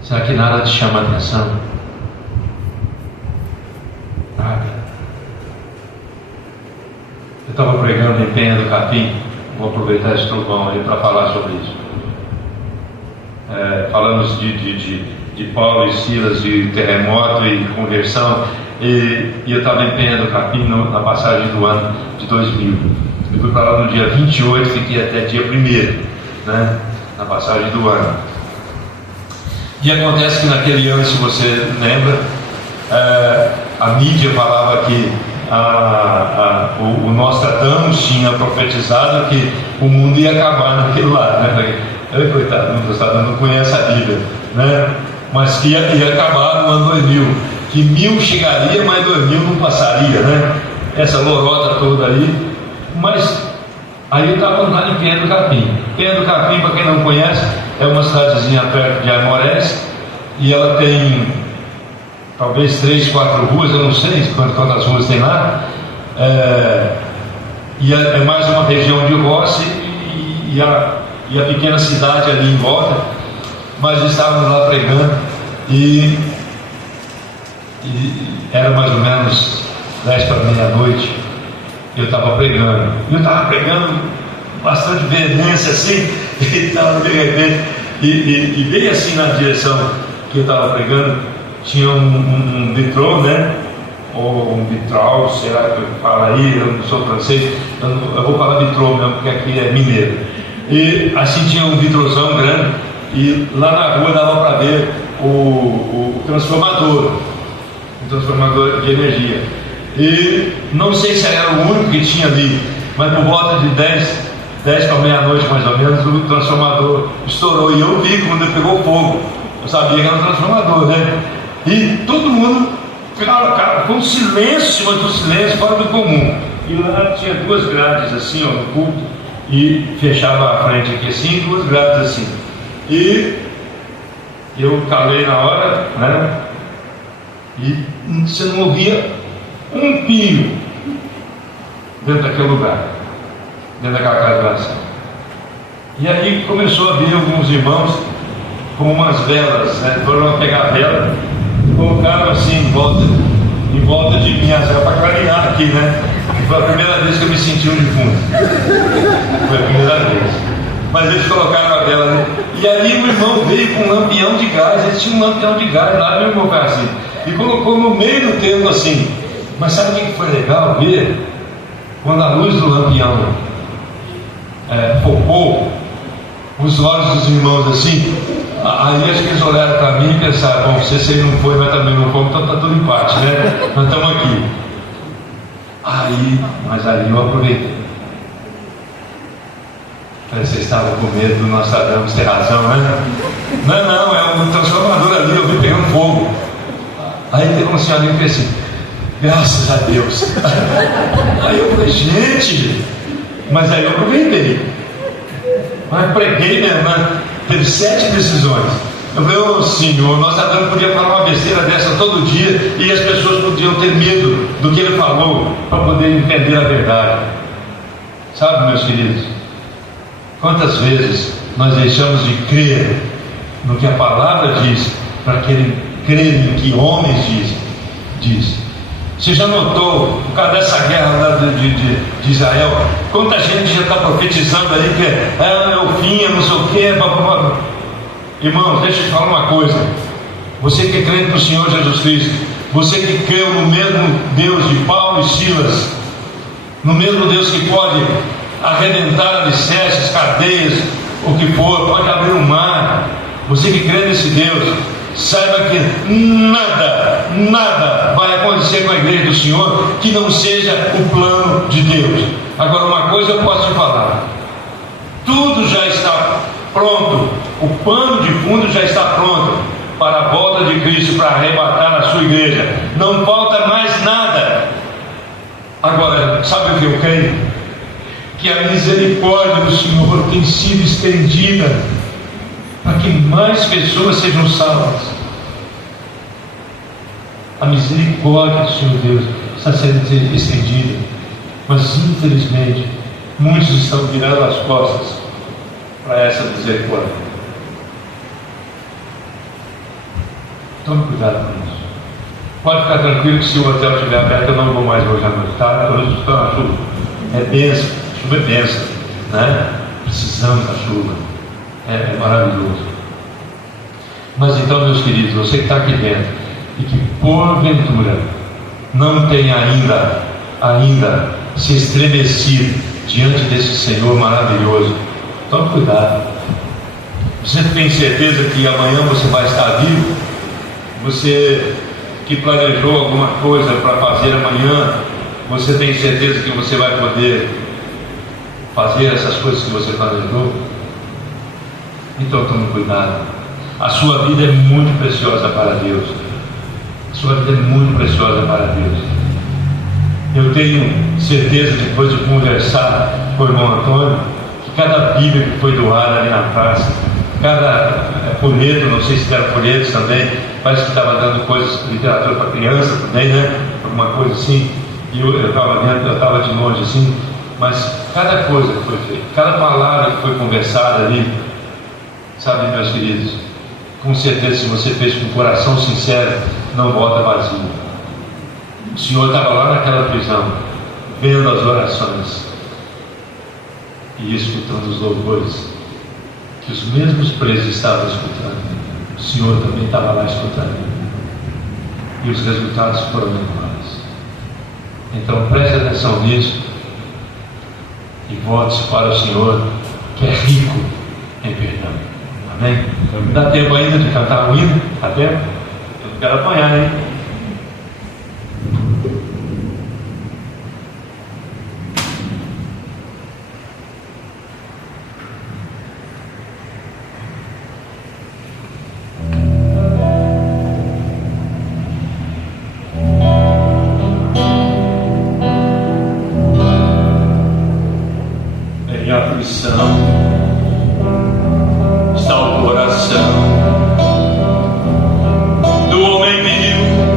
será que nada te chama a atenção? Nada. Eu estava pregando em Penha do Capim, vou aproveitar esse trovão aí para falar sobre isso. Falamos de Paulo e Silas, de terremoto e conversão, e eu estava em Penha do Capim na passagem do ano de 2000. Eu fui para lá no dia 28, fiquei até dia 1º, né, na passagem do ano. E acontece que naquele ano, se você lembra, a mídia falava que o Nostradamus tinha profetizado que o mundo ia acabar naquele lado, né? Coitado, o Nostradamus não conhece a Bíblia, né? Mas que ia acabar no ano 2000, que 1000 chegaria, mas 2000 não passaria, né? Essa lorota toda aí. Mas aí eu estava lá em Penha do Capim. Penha do Capim, para quem não conhece, é uma cidadezinha perto de Aimorés, e ela tem talvez 3, 4 ruas, eu não sei quantas ruas tem lá, e é mais uma região de roça e a pequena cidade ali em volta. Mas estávamos lá pregando e era mais ou menos 10 para meia-noite. Eu estava pregando bastante veemência assim, e tal, de repente, e bem assim na direção que eu estava pregando, tinha um vitrô, né? Ou um vitral, será que fala aí? Eu não sou francês, eu vou falar vitrô mesmo, porque aqui é mineiro. E assim tinha um vitrôzão grande, e lá na rua dava para ver o transformador de energia. E não sei se era o único que tinha ali, mas por volta de 10 para meia-noite mais ou menos, o transformador estourou, e eu vi quando ele pegou fogo. Eu sabia que era um transformador, né? E todo mundo, cara, foi um silêncio, cima do silêncio, fora do comum. E lá tinha 2 grades assim, ó, no culto, e fechava a frente aqui assim, 2 grades assim. E eu calei na hora, né? E você não ouvia um pio dentro daquele lugar, dentro daquela casa de oração. E aí começou a vir alguns irmãos com umas velas, né? Foram pegar a vela, colocaram assim em volta de mim as velas para clarear aqui, né? Foi a primeira vez que eu me senti um defunto. Foi a primeira vez. Mas eles colocaram a vela, né? E aí o irmão veio com um lampião de gás. Eles tinham um lampião de gás lá, meu irmão, assim, e colocou no meio do templo assim. Mas sabe o que foi legal ver? Quando a luz do lampião focou os olhos dos irmãos assim, aí acho que eles olharam para mim e pensaram: bom, você não foi, mas também não fomos, então está tudo empate, né? Nós estamos aqui. Mas ali eu aproveitei. Vocês estavam com medo do Nostradamus ter razão, né? Não, é um transformador ali, eu vi pegando fogo. Aí teve um senhor ali que fez assim: graças a Deus. Aí eu falei: gente, mas aí eu aproveitei. Mas preguei mesmo, né? Teve 7 decisões. Eu falei: ô Senhor, nós não podíamos falar uma besteira dessa todo dia, e as pessoas podiam ter medo do que ele falou para poder entender a verdade. Sabe, meus queridos, quantas vezes nós deixamos de crer no que a palavra diz para querer crer no que homens diz. Você já notou, por causa dessa guerra lá de Israel, quanta gente já está profetizando aí que é o fim, não sei o quê. Irmãos, deixa eu te falar uma coisa. Você que é crente no Senhor Jesus Cristo, você que creu no mesmo Deus de Paulo e Silas, no mesmo Deus que pode arrebentar alicerces, cadeias, o que for, pode abrir o mar, você que crê nesse Deus, saiba que nada vai acontecer com a igreja do Senhor que não seja o plano de Deus. Agora, uma coisa eu posso te falar: pano de fundo já está pronto para a volta de Cristo, para arrebatar a sua igreja. Não falta mais nada. Agora, sabe o que eu creio? Que a misericórdia do Senhor tem sido estendida para que mais pessoas sejam salvas. A misericórdia do Senhor Deus está sendo estendida, mas infelizmente muitos estão virando as costas para essa misericórdia. Tome cuidado com isso. Pode ficar tranquilo que se o hotel estiver aberto eu não vou mais hoje à noite, tá? Hoje está na chuva. É bênção, chuva é bênção, né? Precisamos da chuva. É maravilhoso. Mas então, meus queridos, você que está aqui dentro e que porventura não tem ainda se estremecido diante desse Senhor maravilhoso, tome cuidado. Você tem certeza que amanhã você vai estar vivo? Você que planejou alguma coisa para fazer amanhã, você tem certeza que você vai poder fazer essas coisas que você planejou? Então tome cuidado. A sua vida é muito preciosa para Deus. A sua vida é muito preciosa para Deus. Eu tenho certeza, depois de conversar com o irmão Antônio, que cada Bíblia que foi doada ali na praça, cada folheto, não sei se deram folhetos também, parece que estava dando coisas, literatura para criança também, né? Alguma coisa assim. E eu estava dentro, eu estava de longe assim, mas cada coisa que foi feita, cada palavra que foi conversada ali, sabe, meus queridos, com certeza, se você fez com o coração sincero, não volta vazio. O Senhor estava lá naquela prisão, vendo as orações e escutando os louvores que os mesmos presos estavam escutando. O Senhor também estava lá escutando, e os resultados foram enormes. Então preste atenção nisso e volte-se para o Senhor, que é rico em perdão. Amém? Dá tempo ainda de cantar um hino? Dá tempo? Eu não quero apanhar, hein? Em aflição está o coração do homem vil.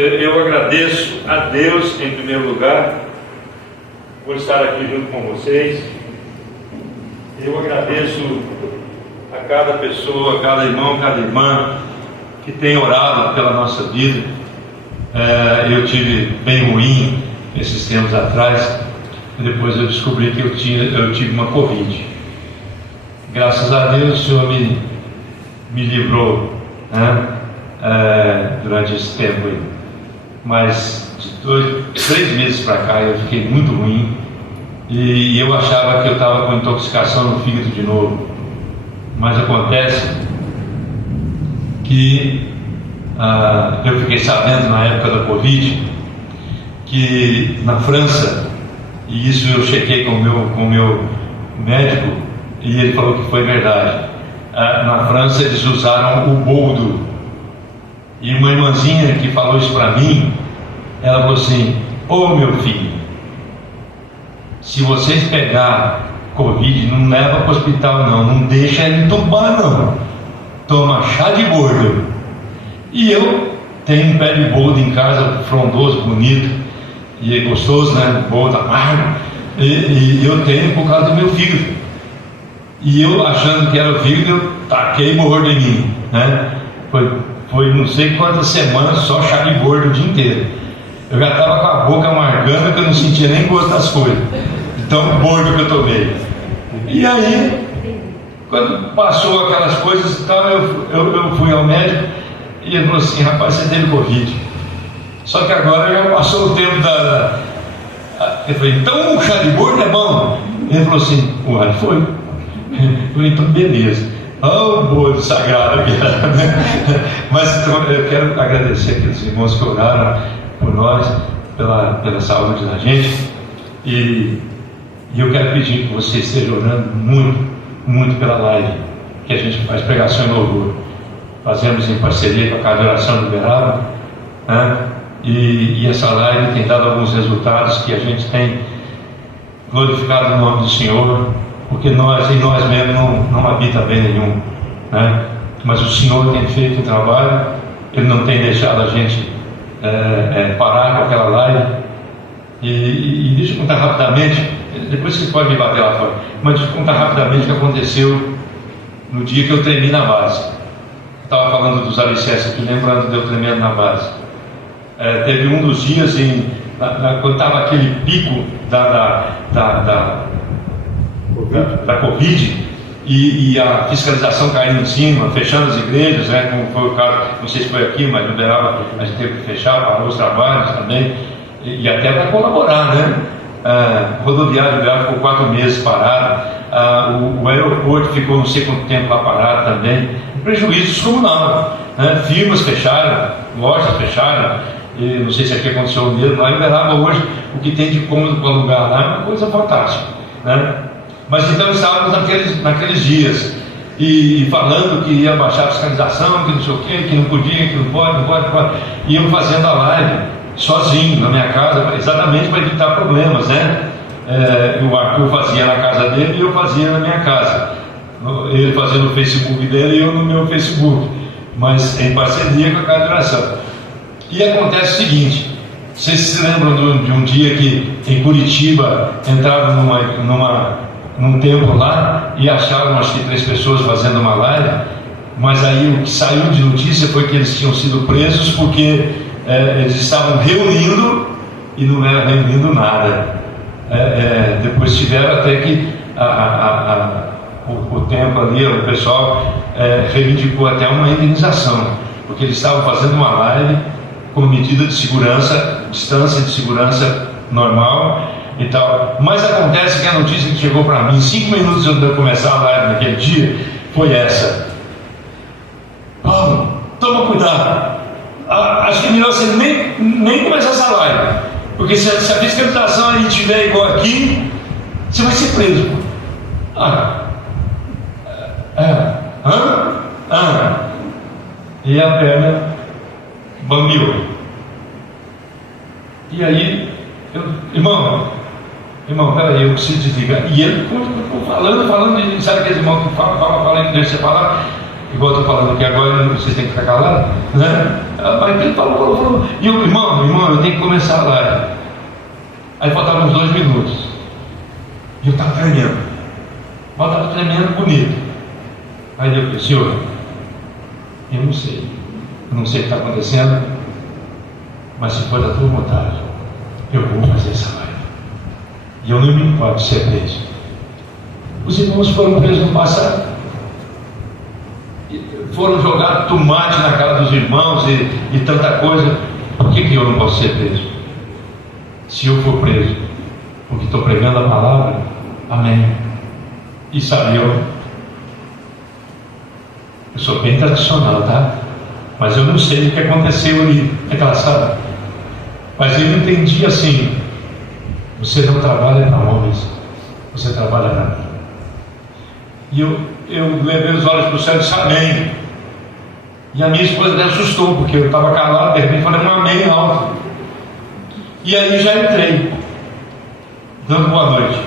eu agradeço a Deus em primeiro lugar por estar aqui junto com vocês. Eu agradeço a cada pessoa, a cada irmão, cada irmã que tem orado pela nossa vida. Eu tive bem ruim esses tempos atrás, e depois eu descobri que eu tive uma Covid. Graças a Deus o Senhor me livrou, né? Durante esse tempo aí. Mas de 3 meses para cá eu fiquei muito ruim, e eu achava que eu estava com intoxicação no fígado de novo. Mas acontece que eu fiquei sabendo na época da Covid que na França, e isso eu chequei com o meu médico, e ele falou que foi verdade. Na França eles usaram o boldo, e uma irmãzinha que falou isso para mim, ela falou assim: ô meu filho, se vocês pegar Covid, não leva para o hospital não deixa ele entubar não, toma chá de boldo. E eu tenho um pé de boldo em casa, frondoso, bonito, e é gostoso, né? Boldo amargo, e eu tenho por causa do meu fígado. E eu, achando que era o fígado, eu taquei boldo em mim, né? Foi não sei quantas semanas só chá de boldo o dia inteiro. Eu já estava com a boca amargando, que eu não sentia nem gosto das coisas, então boldo que eu tomei. E aí, quando passou aquelas coisas e tal, eu fui ao médico, e ele falou assim: rapaz, você teve Covid. Só que agora já passou o tempo eu falei: então o chá de boldo é bom? Ele falou assim: uai, foi. Eu falei: então beleza. Oh, boldo sagrado que era, né? Mas então, eu quero agradecer aqueles irmãos que oraram por nós, pela saúde da gente, e eu quero pedir que você esteja orando muito, muito pela live que a gente faz, pregação e louvor. Fazemos em parceria com a Casa de Oração do Uberaba, né? E essa live tem dado alguns resultados que a gente tem glorificado o nome do Senhor, porque nós mesmos não habita bem nenhum, né? Mas o Senhor tem feito o trabalho, Ele não tem deixado a gente parar com aquela live. E deixa eu contar rapidamente, depois vocês podem me bater lá fora, mas deixa eu contar rapidamente o que aconteceu no dia que eu tremi na base. Estava falando dos alicerces aqui, lembrando de eu tremendo na base. Teve um dos dias quando estava aquele pico da Covid, e a fiscalização caindo em cima, fechando as igrejas, né, como foi o caso, não sei se foi aqui, mas no Uberaba a gente teve que fechar, parou os trabalhos também, e até para colaborar, né? Rodoviário de Uberaba ficou 4 meses parado, o aeroporto ficou não sei quanto tempo lá parado também, prejuízos comunal, né? Firmas fecharam, lojas fecharam, e não sei se aqui aconteceu o mesmo. Lá em Uberaba hoje, o que tem de cômodo para alugar lá é uma coisa fantástica, né? Mas então estávamos naqueles dias, e falando que ia baixar a fiscalização, que não sei o quê, que não podia, que não pode, e eu fazendo a live sozinho na minha casa, exatamente para evitar problemas, né? O Arthur fazia na casa dele e eu fazia na minha casa, ele fazia no Facebook dele e eu no meu Facebook, mas em parceria com a Casa de Oração. E acontece o seguinte: vocês se lembram de um dia que em Curitiba entraram num templo lá e acharam acho que 3 pessoas fazendo uma live, mas aí o que saiu de notícia foi que eles tinham sido presos porque eles estavam reunindo e não era reunindo nada. Depois tiveram até que o templo ali, o pessoal reivindicou até uma indenização, porque eles estavam fazendo uma live com medida de segurança, distância de segurança normal e tal. Mas acontece que a notícia que chegou para mim 5 minutos antes de eu começar a live naquele dia foi essa: Paulo, toma cuidado, acho que é melhor você nem começar essa live, porque se a fiscalização aí estiver igual aqui, você vai ser preso. E a perna bambiou. E aí, irmão, peraí, eu preciso desligar. E ele ficou falando, e sabe aqueles irmãos que falam, deixa você falar. igual eu estou falando aqui agora, vocês têm que ficar calados, né? Mas ele falou. E eu, irmão, eu tenho que começar a live. Aí faltavam uns 2 minutos. E eu estava tremendo. Mas estava tremendo bonito. Aí eu falei, senhor, eu não sei. Eu não sei o que está acontecendo, mas se for da tua vontade, eu vou fazer essa live. E eu não me importo de ser preso. Os irmãos foram presos no passado. Foram jogados tomate na cara dos irmãos e tanta coisa. Por que eu não posso ser preso? Se eu for preso porque estou pregando a palavra, amém. E sabe, eu sou bem tradicional, tá? Mas eu não sei o que aconteceu ali naquela sala. Mas eu entendi assim: você não trabalha para homens, você trabalha para mim. E eu levei os olhos para o céu e disse amém. E a minha esposa até assustou, porque eu estava calado, de repente falei um amém alto. E aí já entrei, dando boa noite.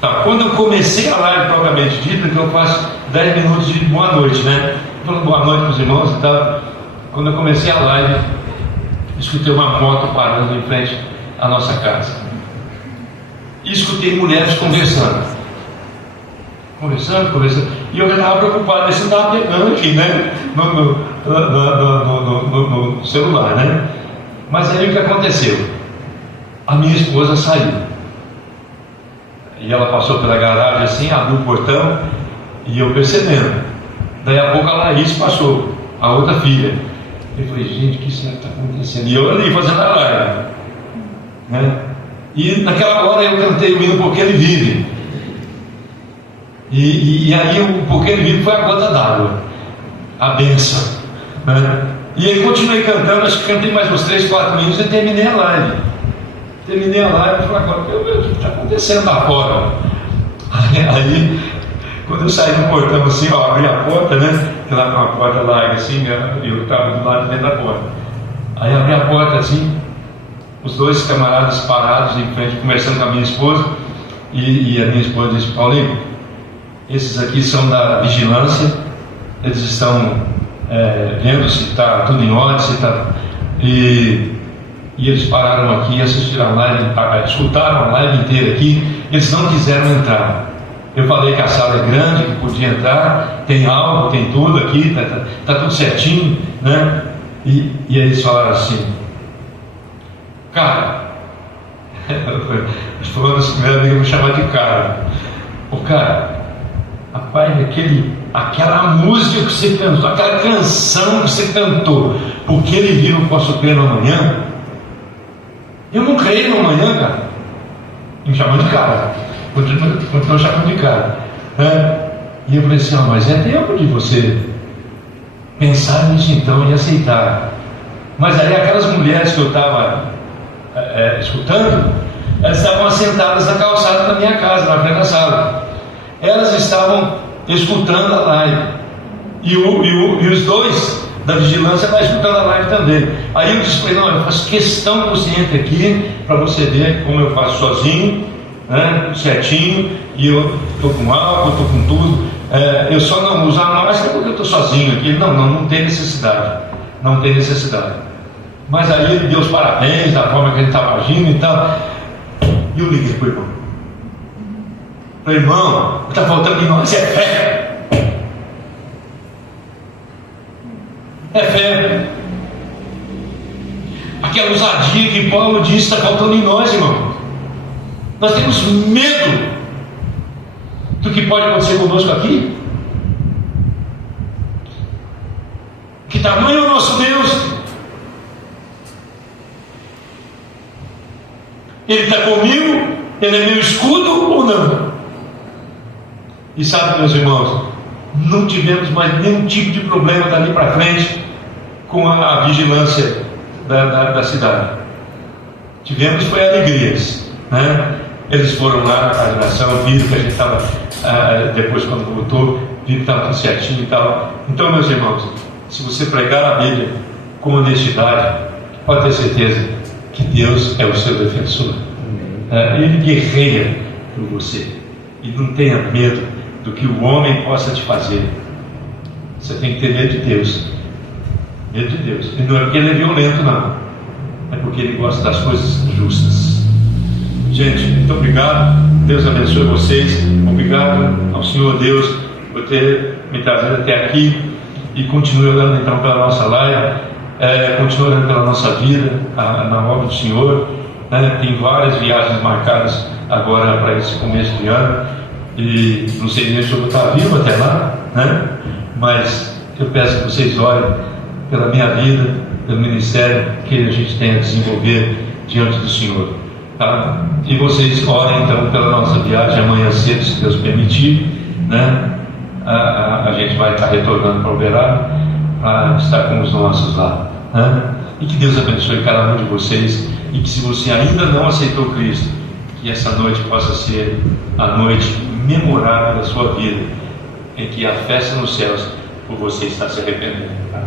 Tá, quando eu comecei a live propriamente dita, que eu faço 10 minutos de boa noite, né? Falando boa noite para os irmãos e tal. Quando eu comecei a live, escutei uma moto parando em frente à nossa casa. E escutei mulheres conversando. E eu já estava preocupado, se não estava pegando aqui, né? No celular, né? Mas aí o que aconteceu? A minha esposa saiu. E ela passou pela garagem assim, abriu o portão, e eu percebendo. Daí a pouco a Laís passou, a outra filha. Eu falei, gente, o que será que está acontecendo? E eu ali fazendo a live, né? E naquela hora eu cantei o hino Porque Ele Vive. E aí o Porque Ele Vive foi a gota d'água, a bênção, né? E aí continuei cantando, acho que cantei mais uns 3, 4 minutos e terminei a live. E falei, agora, o que está acontecendo lá fora? Aí, quando eu saí do portão assim, ó, abri a porta, né? Que lá tem uma porta larga assim, eu estava do lado dentro da porta. Aí abri a porta assim, os 2 camaradas parados em frente, conversando com a minha esposa, e a minha esposa disse, Paulinho, esses aqui são da vigilância, eles estão vendo se está tudo em ordem, se está... E eles pararam aqui, assistiram a live, escutaram a live inteira aqui, eles não quiseram entrar. Eu falei que a sala é grande, que podia entrar, tem algo, tem tudo aqui, tá tudo certinho, né? E aí eles falaram assim, cara, falando assim, meu amigo me chamar de cara, rapaz, aquela música que você cantou, aquela canção que você cantou, Porque Ele Vive eu posso crer no amanhã. Eu não creio no amanhã, cara. Me chamando de cara. Continuou chamando de cara. E eu falei assim, mas é tempo de você pensar nisso então e aceitar. Mas aí aquelas mulheres que eu estava escutando, elas estavam assentadas na calçada da minha casa, na frente da sala. Elas estavam escutando a live. E os 2 da vigilância vai escutando a live também. Aí eu disse, não, eu faço questão que você entre aqui para você ver como eu faço sozinho, né, certinho, e eu estou com álcool, estou com tudo. Eu só não uso a máscara porque eu estou sozinho aqui. Não tem necessidade. Não tem necessidade. Mas aí ele deu os parabéns da forma que ele estava agindo e tal. E eu liguei para o irmão. Falei, irmão, o que está faltando em nós é fé. É fé. Aquela ousadia que Paulo disse está faltando em nós, irmão. Nós temos medo do que pode acontecer conosco aqui. Que tamanho é o nosso Deus? Ele está comigo? Ele é meu escudo ou não? E sabe, meus irmãos, não tivemos mais nenhum tipo de problema dali para frente com a vigilância da cidade. Tivemos foi alegrias, né? Eles foram lá na congregação, viram que a gente estava, depois quando voltou, viram que estava tudo certinho e tal. Então, meus irmãos, se você pregar a Bíblia com honestidade, pode ter certeza que Deus é o seu defensor. Ele guerreia por você. E não tenha medo do que o homem possa te fazer. Você tem que ter medo de Deus. Medo de Deus. E não é porque ele é violento, não. É porque ele gosta das coisas justas. Gente, muito obrigado. Deus abençoe vocês. Obrigado ao Senhor Deus por ter me trazido até aqui. E continue orando então pela nossa live. Continue orando pela nossa vida, na obra do Senhor. Tem várias viagens marcadas agora para esse começo de ano. E não sei nem se eu vou estar vivo até lá, né? Mas eu peço que vocês orem pela minha vida, pelo ministério que a gente tem a desenvolver diante do Senhor, tá? E vocês orem então pela nossa viagem amanhã cedo, se Deus permitir, né? A gente vai estar retornando para Uberaba para estar com os nossos lá, né? E que Deus abençoe cada um de vocês, e que se você ainda não aceitou Cristo, que essa noite possa ser a noite memorável da sua vida, em que a festa nos céus por você está se arrependendo, tá?